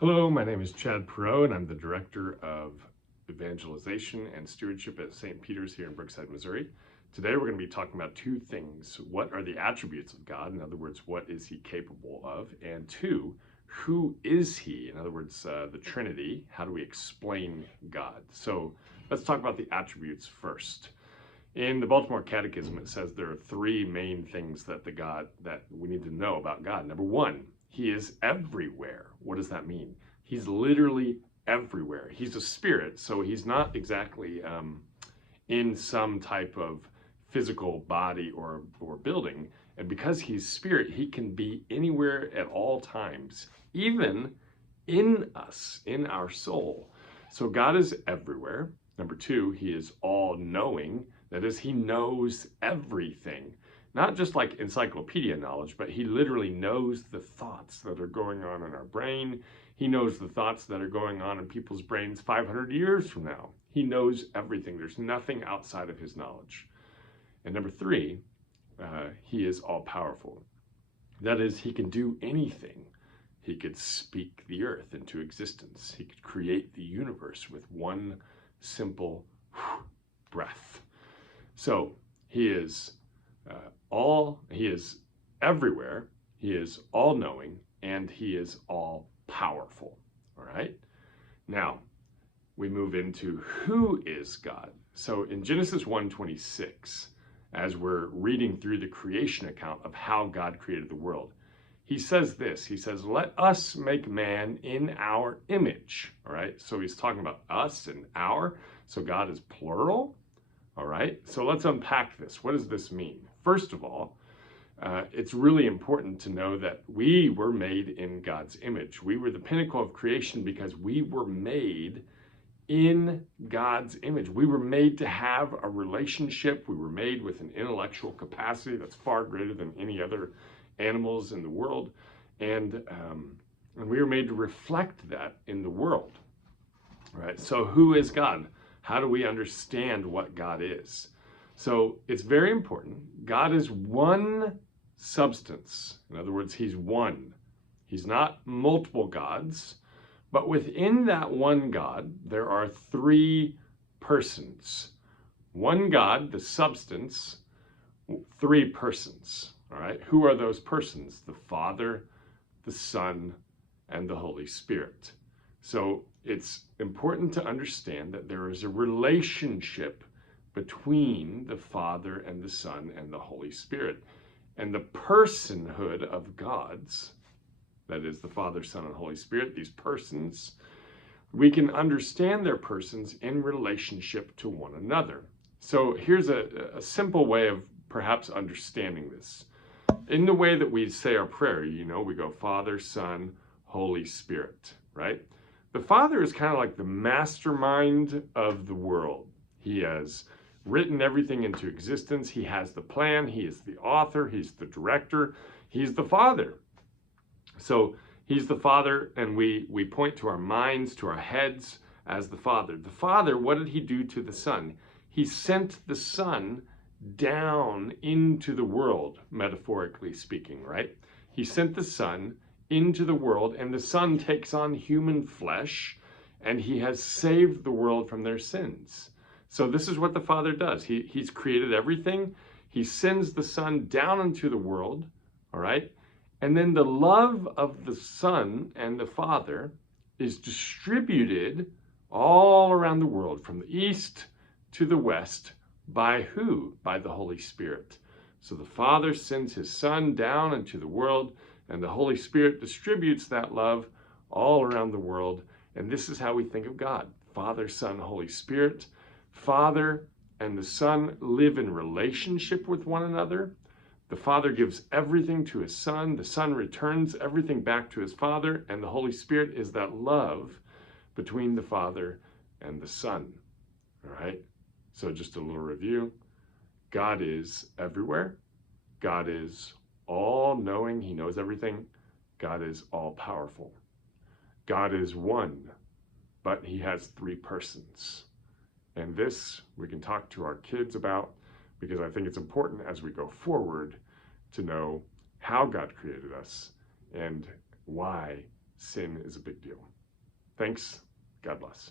Hello, my name is Chad Perot, and I'm the Director of Evangelization and Stewardship at St. Peter's here in Brookside, Missouri. Today we're going to be talking about two things. What are the attributes of God? In other words, what is he capable of? And two, who is he? In other words, the Trinity. How do we explain God? So let's talk about the attributes first. In the Baltimore Catechism, it says there are three main things that we need to know about God. Number one, he is everywhere. What does that mean? He's literally everywhere. He's a spirit, so he's not exactly in some type of physical body or building. And because he's spirit, he can be anywhere at all times, even in us, in our soul. So God is everywhere. Number two, he is all-knowing. That is, he knows everything. Not just like encyclopedia knowledge, but he literally knows the thoughts that are going on in our brain. He knows the thoughts that are going on in people's brains 500 years from now. He knows everything. There's nothing outside of his knowledge. And number three, he is all-powerful. That is, he can do anything. He could speak the earth into existence. He could create the universe with one simple breath. So he is everywhere, he is all-knowing, and he is all-powerful. All right? Now, we move into who is God. So in Genesis 1:26, as we're reading through the creation account of how God created the world, he says this, he says, let us make man in our image. All right? So he's talking about us and our, so God is plural. All right, so let's unpack this. What does this mean? First of all, it's really important to know that we were made in God's image. We were the pinnacle of creation because we were made in God's image. We were made to have a relationship. We were made with an intellectual capacity that's far greater than any other animals in the world. And we were made to reflect that in the world. All right, so who is God? How do we understand what God is? So it's very important. God is one substance. In other words, he's one. He's not multiple gods, but within that one God, there are three persons. One God, the substance, three persons. All right, who are those persons? The Father, the Son, and the Holy Spirit. So it's important to understand that there is a relationship between the Father and the Son and the Holy Spirit. And the personhood of God's, that is the Father, Son, and Holy Spirit, these persons, we can understand their persons in relationship to one another. So here's a simple way of perhaps understanding this. In the way that we say our prayer, you know, we go Father, Son, Holy Spirit, right? The Father is kind of like the mastermind of the world. He has written everything into existence. He has the plan. He is the author. He's the director. He's the Father. So he's the Father, and we point to our minds, to our heads as the Father. The Father, what did he do to the Son? He sent the Son down into the world, metaphorically speaking, right? He sent the Son into the world, and the Son takes on human flesh, and he has saved the world from their sins. So this is what the Father does. He's created everything. He sends the Son down into the world, all right? And then the love of the Son and the Father is distributed all around the world, from the east to the west, by who? By the Holy Spirit. So the Father sends his Son down into the world, and the Holy Spirit distributes that love all around the world. And this is how we think of God. Father, Son, Holy Spirit. Father and the Son live in relationship with one another. The Father gives everything to his Son. The Son returns everything back to his Father. And the Holy Spirit is that love between the Father and the Son. All right? So just a little review. God is everywhere. God is all-knowing. He knows everything. God is all-powerful. God is one, but he has three persons. And this we can talk to our kids about, because I think it's important as we go forward to know how God created us and why sin is a big deal. Thanks. God bless.